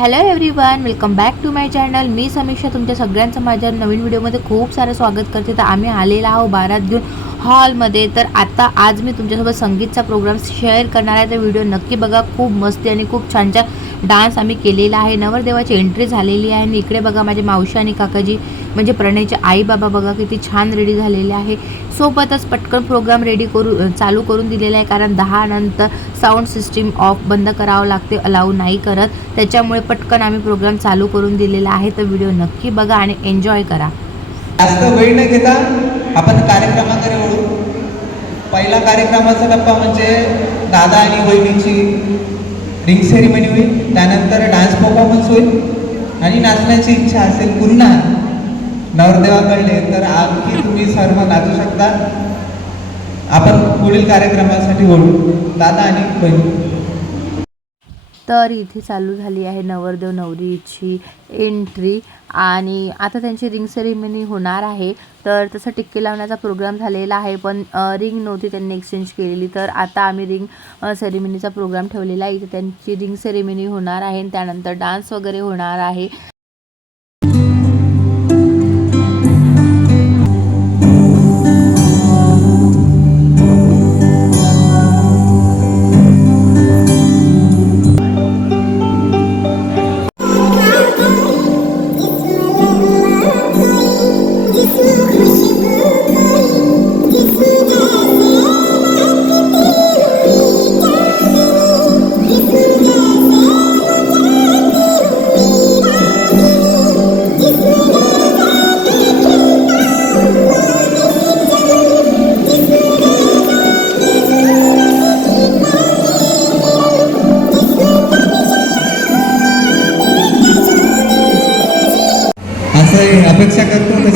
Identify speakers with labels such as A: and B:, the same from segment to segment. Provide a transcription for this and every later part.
A: Hello everyone welcome back to my channel मी समीक्षा तुमच्या सगळ्यांचं माझ्या नवीन व्हिडिओमध्ये खूप सारं स्वागत करते. तर आम्ही आलेला आहो बारात घेऊन हॉलमध्ये तर आता आज मी तुमच्यासोबत संगीतचा प्रोग्राम शेअर करणार आहे. तर व्हिडिओ नक्की बघा खूप मस्ती आणि खूप छान छान डान्स आम्ही केलेला आहे. नवरदेवाची एंट्री झालेली आहे आणि इकडे बघा माझे मावशी आणि काकाजी म्हणजे प्रणयचे आई बाबा बघा किती छान रेडी झालेले आहे. सोबतच पटकन प्रोग्राम रेडी करू चालू करून दिलेला आहे कारण दहा नंतर साऊंड सिस्टीम ऑफ बंद करावं लागते अलाऊ नाही करत. त्याच्यामुळे पटकन आम्ही प्रोग्राम चालू करून दिलेला आहे. तर व्हिडिओ नक्की बघा आणि एन्जॉय करा.
B: जास्त वेळ न घेता आपण कार्यक्रमाकडे वळू. पहिला कार्यक्रमाचा टप्पा म्हणजे दादा आणि बहिणीची रिंग सेरेमनी होईल त्यानंतर डान्स परफॉर्मन्स होईल. आणि नाचण्याची इच्छा असेल पुन्हा नवरदेवाकडले तर आणखी तुम्ही सर्व नाचू शकता. आपण पुढील कार्यक्रमासाठी बोलू दादा आणि बहिणी.
A: तर इथे चालू झाली आहे नवरदेव नवरीची एंट्री आणि आता त्यांची रिंग सेरेमनी होणार आहे. तर तसं टिक्के लावण्याचा प्रोग्राम झालेला आहे पण रिंग नव्हती त्यांनी एक्सचेंज केलेली. तर आता आम्ही रिंग सेरेमनीचा प्रोग्राम ठेवलेला आहे. इथे त्यांची रिंग सेरेमनी होणार आहे आणि त्यानंतर डान्स वगैरे होणार आहे.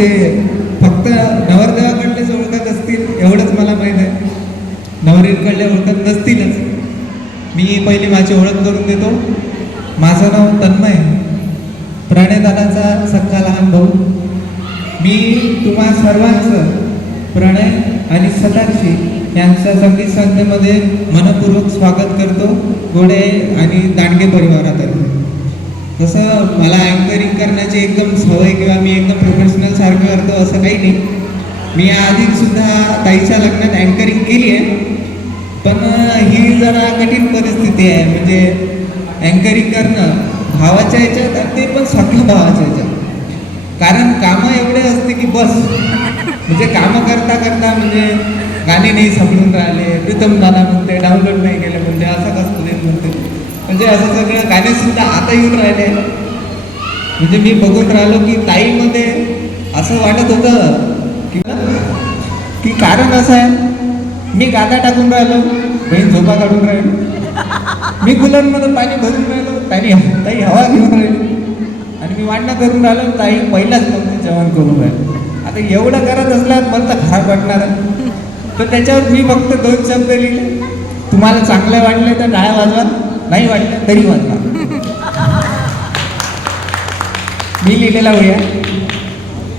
B: असे फक्त नवरदेवाकडलेच ओळखत असतील एवढंच मला माहीत आहे. नवरीकडले ओळखत नसतीलच. मी पहिली माझी ओळख करून देतो. माझं नाव तन्मय प्रणयदादाचा सख्खा लहान भाऊ. मी तुम्हा सर्वांचं प्रणय आणि सदाक्षी यांच्या संगीत संस्थेमध्ये मनपूर्वक स्वागत करतो. गोडे आणि दांडगे परिवारातर्फे. तसं मला अँकरिंग करण्याची एकदम सवय किंवा मी एकदम प्रोफेशनल सारखं करतो असं काही नाही. मी आधी सुद्धा ताईच्या लग्नात अँकरिंग केली आहे. पण ही जरा कठीण परिस्थिती आहे. म्हणजे अँकरिंग करणं भावाच्या ह्याच्यात आणि ते पण सख्या भावाच्या ह्याच्यात. कारण कामं एवढे असते की बस. म्हणजे कामं करता करता म्हणजे गाणे नाही समजून राहिले प्रीतम गाणं म्हणते डाउनलोड नाही केलं म्हणजे असं कसं म्हणते म्हणजे असं सगळं गाणे सुद्धा आता येऊन राहिले. म्हणजे मी बघून राहिलो की ताईमध्ये असं वाटत होतं की की कारण असं आहे मी गादा टाकून राहिलो बहीण झोपा काढून राहिलो. मी कुलरमध्ये पाणी भरून राहिलो ताई ताई हवा घेऊन राहिली. आणि मी वाटणं करून राहिलो ताई पहिलाच मग जेवण करून राहिलो. आता एवढं करत असल्यावर मला तर खराब वाटणार आहे. तर त्याच्यावर मी फक्त दोन शब्द लिहिले. तुम्हाला चांगले वाटले तर डाळ्या वाजवा. नाही वाटलं तरी वाजवा मी लिहिलेला होया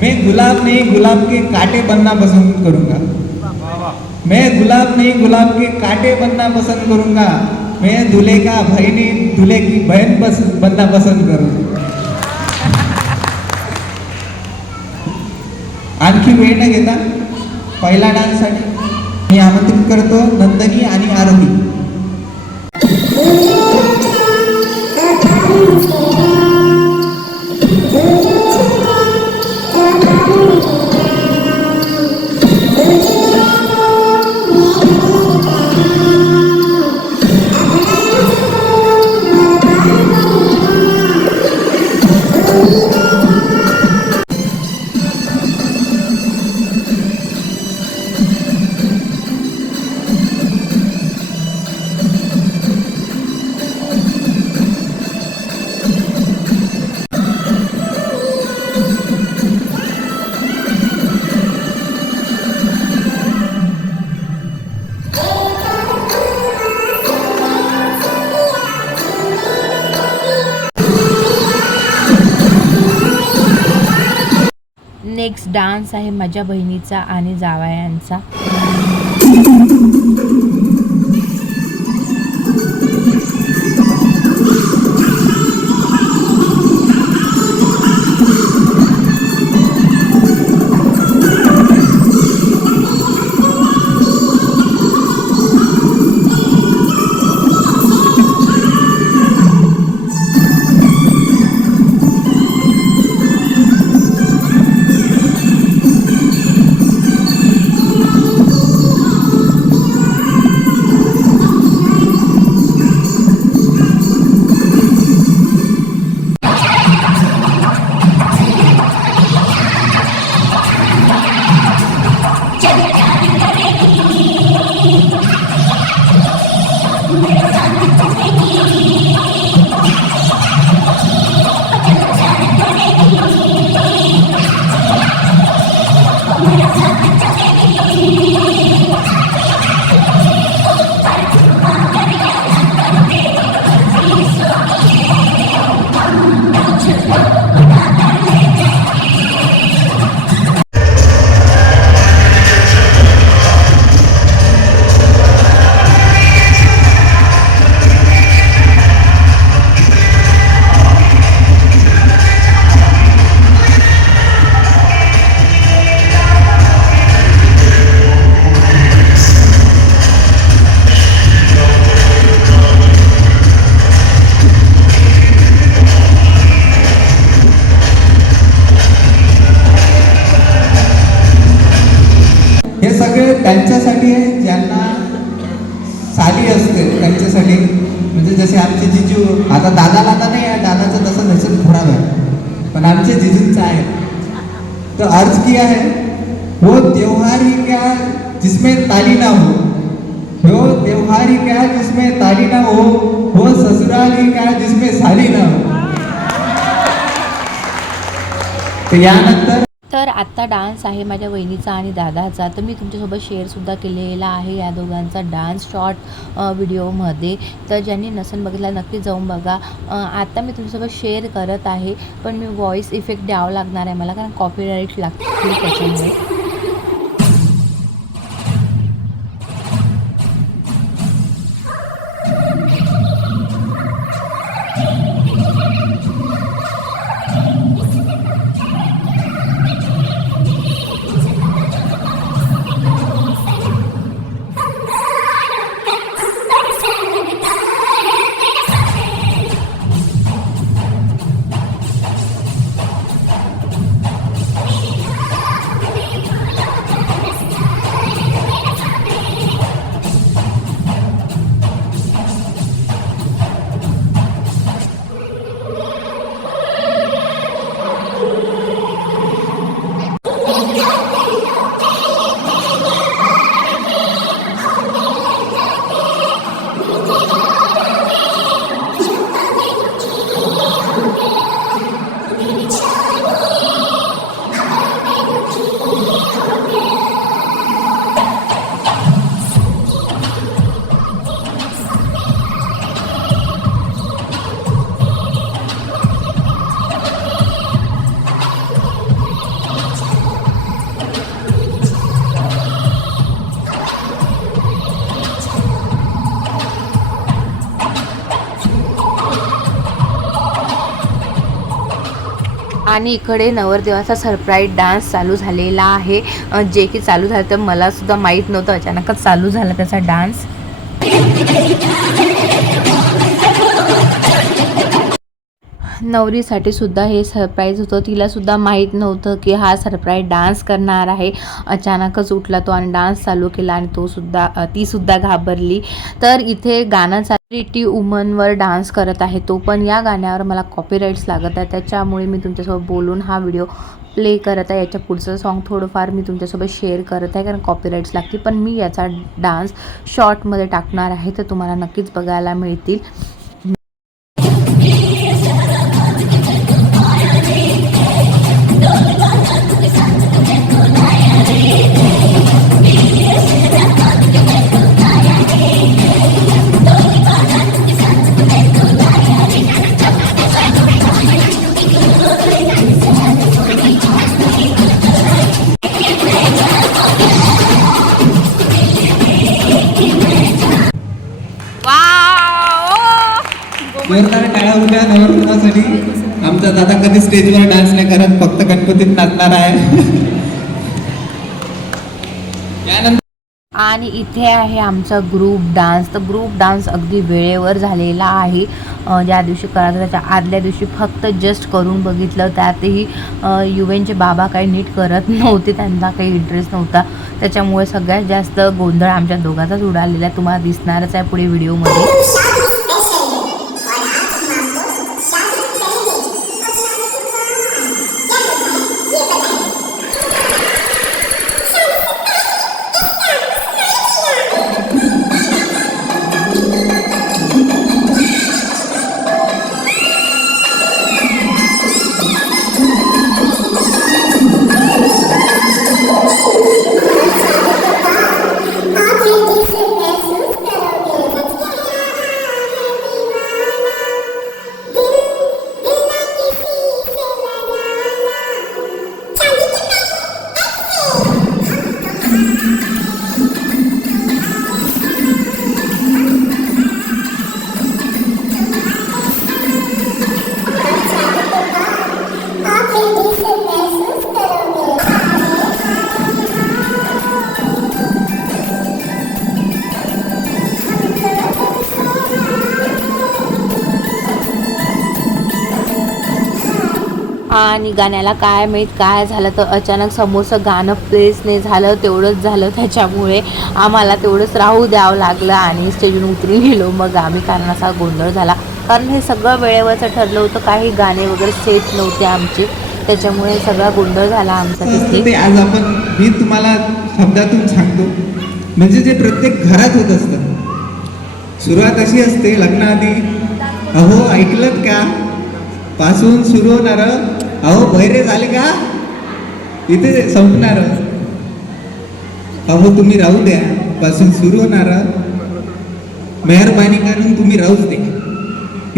B: मैं गुलाब नहीं गुलाब के काटे बनना पसंद करूंगा. मैं गुलाब नहीं गुलाब के काटे बनना पसंद करूंगा. मैं दूल्हे का भाई नहीं दूल्हे की बहन बस बनना पसंद करूंगा. आणखी वेळ न घेता पहिला डान्ससाठी मी आमंत्रित करतो नंदनी आणि Aarohi
A: Thank you. Mix dance आहे माझ्या बहिणीचा आणि जावयांचा.
B: त्यांच्यासाठी ज्यांना साली असते त्यांच्यासाठी म्हणजे जसे आमचे जिजू आता दादाला आता नाही आहे दादाचं तसं नसेल खराब आहे पण आमचे जिजूंचं आहे. तर अर्ज किया है वो त्योहार ही क्या जिसमें ताली ना हो, हो वो त्योहार ही क्या जिसमें ताली ना हो, हो वो ससुराल ही क्या जिसमें साली ना हो. तर यानंतर
A: तर आत्ता डान्स आहे माझ्या वहिनीचा आणि दादाचा. तर मी तुमच्यासोबत शेअरसुद्धा केलेला आहे या दोघांचा डान्स शॉर्ट व्हिडिओमध्ये तर ज्यांनी नसेल बघितला नक्की जाऊन बघा. आत्ता आता मी तुमच्यासोबत शेअर करत आहे पण मी व्हॉईस इफेक्ट द्यावं लागणार आहे मला कारण कॉपीराईट लागतील त्याच्यामुळे. आणि इकडे नवरदेवाचा सरप्राईज डान्स चालू झालेला आहे. जे की चालू झालं तर मला सुद्धा माहीत नव्हतं. अचानकच चालू झाला त्याचा डान्स नवरीसाठी सुद्धा हे सरप्राईज होतं. तिला सुद्धा माहीत नव्हतं की हा सरप्राईज डान्स करणार आहे. अचानकच उठला तो आणि डान्स चालू केला आणि तो सुद्धा ती सुद्धा घाबरली. तर इथे गाणं रिटी वुमनवर डान्स करत आहे तो. पण या गाण्यावर मला कॉपीराईट्स लागत आहे त्याच्यामुळे मी तुमच्यासोबत बोलून हा व्हिडिओ प्ले करत आहे. याच्या पुढचं सॉन्ग थोडंफार मी तुमच्यासोबत शेअर करत आहे. कारण कॉपीराईट्स लागतील. पण मी याचा डान्स शॉर्टमध्ये टाकणार आहे. तर तुम्हाला नक्कीच बघायला मिळतील.
B: जोरदार टाळ्या उद्या नवरदेवासाठी आमचा दादा कधी स्टेजवर डान्स नाही करत फक्त गणपतीत नाचणार आहे.
A: आणि इथे आहे आमचा ग्रुप डान्स तर ग्रुप डान्स अगदी वेळेवर झालेला आहे. ज्या दिवशी करायचं त्याच्या आदल्या दिवशी फक्त जस्ट करून बघितलं. त्यातही युवेनचे बाबा काही नीट करत नव्हते त्यांना काही इंटरेस्ट नव्हता. त्याच्यामुळे सगळ्यात जास्त गोंधळ आमच्या दोघांचाच उडालेला आहे. तुम्हाला दिसणारच आहे पुढे व्हिडिओमध्ये आणि गाण्याला काय माहीत काय झालं तर अचानक समोरचं गाणं प्लेस नाही झालं तेवढंच झालं त्याच्यामुळे आम्हाला तेवढंच राहू द्यावं लागलं आणि स्टेजून उतरून गेलो. मग आम्ही कारण असा गोंधळ झाला. कारण हे सगळं वेळेवरचं ठरलं होतं. काही गाणे वगैरे सेट नव्हते आमचे. त्याच्यामुळे सगळा गोंधळ झाला आमचा
B: ते आज आपण मी तुम्हाला शब्दातून सांगतो. म्हणजे जे प्रत्येक घरात होत असतं. सुरुवात अशी असते लग्नाआधी अहो ऐकलत का? पासून सुरू होणार अहो बहिरे झाले का? इथे संपणार. अहो तुम्ही राहू द्या. पासून सुरू होणार. मेहरबानी करून तुम्ही राहूच दे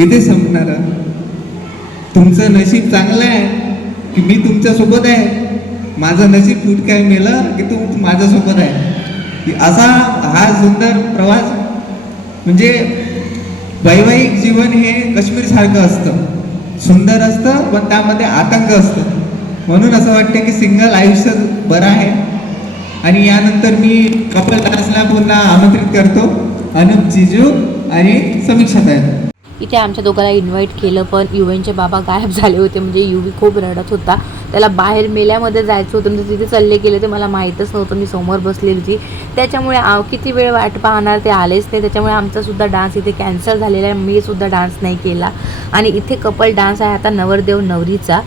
B: इथे संपणार. तुमचं नशीब चांगलं आहे की मी तुमच्यासोबत आहे. माझं नशीब फूट काय मेलं की तू माझ्यासोबत आहे? की असा हा सुंदर प्रवास म्हणजे वैवाहिक जीवन हे काश्मीर सारखं असतं. सुंदर असतं पण त्यामध्ये आतंक असतो. म्हणून असं वाटतं की सिंगल आयुष्य बरं आहे. आणि यानंतर मी कपल डान्सला पुन्हा आमंत्रित करतो. अनुप जिजू आणि समीक्षा ताई.
A: इथे आमच्या दोघांना इन्व्हाइट केलं पण युवनचे बाबा गायब झाले होते म्हणजे युवी खूप रडत होता. त्याला बाहेर मेल्यामध्ये जायचं होतं म्हणजे तिथे चालले गेले ते मला माहीतच नव्हतं मी समोर बसलेली होती. त्याच्यामुळे किती वेळ वाट पाहणार ते आलेच नाही. त्याच्यामुळे आमचासुद्धा डान्स इथे कॅन्सल झालेला आहे. मी सुद्धा डान्स नाही केला. आणि इथे कपल डान्स आहे आता नवरदेव नवरीचा.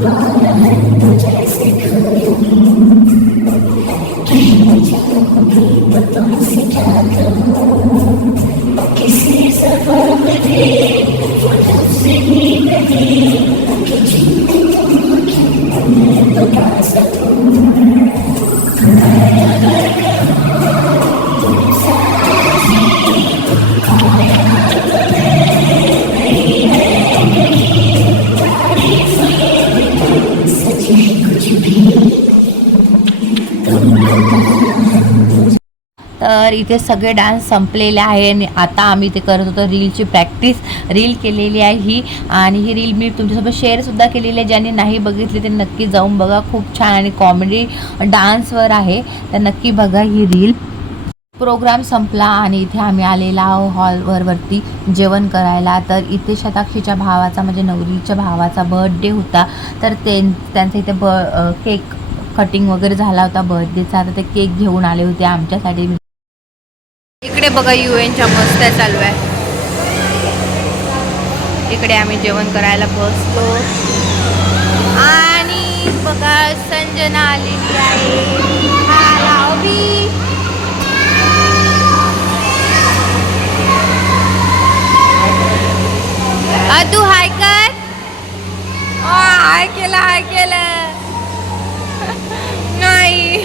A: die. तर इथे सगळे डान्स संपलेले आहे आणि आता आम्ही ते करत होतो रीलची प्रॅक्टिस रील केलेली आहे ही आणि ही रील मी तुमच्यासोबत शेअरसुद्धा केलेली आहे. ज्यांनी नाही बघितली ते नक्की जाऊन बघा. खूप छान आणि कॉमेडी डान्सवर आहे. तर नक्की बघा ही रील प्रोग्राम संपला आणि इथे आम्ही आलेला आहो हॉलवर वरती जेवण करायला. तर इथे शताक्षीच्या भावाचा म्हणजे नवरीच्या भावाचा बर्थडे होता. तर ते त्यांचा इथे ब केक कटिंग वगैरे झाला होता बर्थडेचा तर ते केक घेऊन आले होते आमच्यासाठी. इकडे बघा यू एनच्या मस्त्या चालू आहे. इकडे आम्ही जेवण करायला बसलो. आणि बघा संजना आलेली आहे. अ, तू हाय कर. हाय केलं हाय केलं. नाही.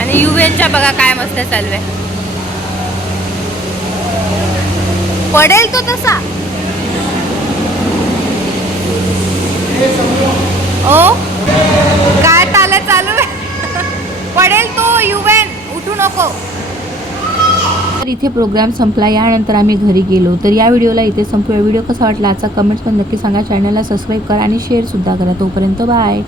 A: आणि युवेनच्या बघा काय मस्त चालू आहे. पडेल तो तसा. ओ काय ताला चालू आहे? पडेल तो युवेन उठू नको. तर इथे प्रोग्राम संपला. यानंतर आम्ही घरी गेलो. तर या व्हिडिओला इथे संपूया व्हिडिओ कसा वाटला आजचा कमेंट्स पण नक्की सांगा. चॅनलला सबस्क्राईब करा आणि शेअर सुद्धा करा. तोपर्यंत बाय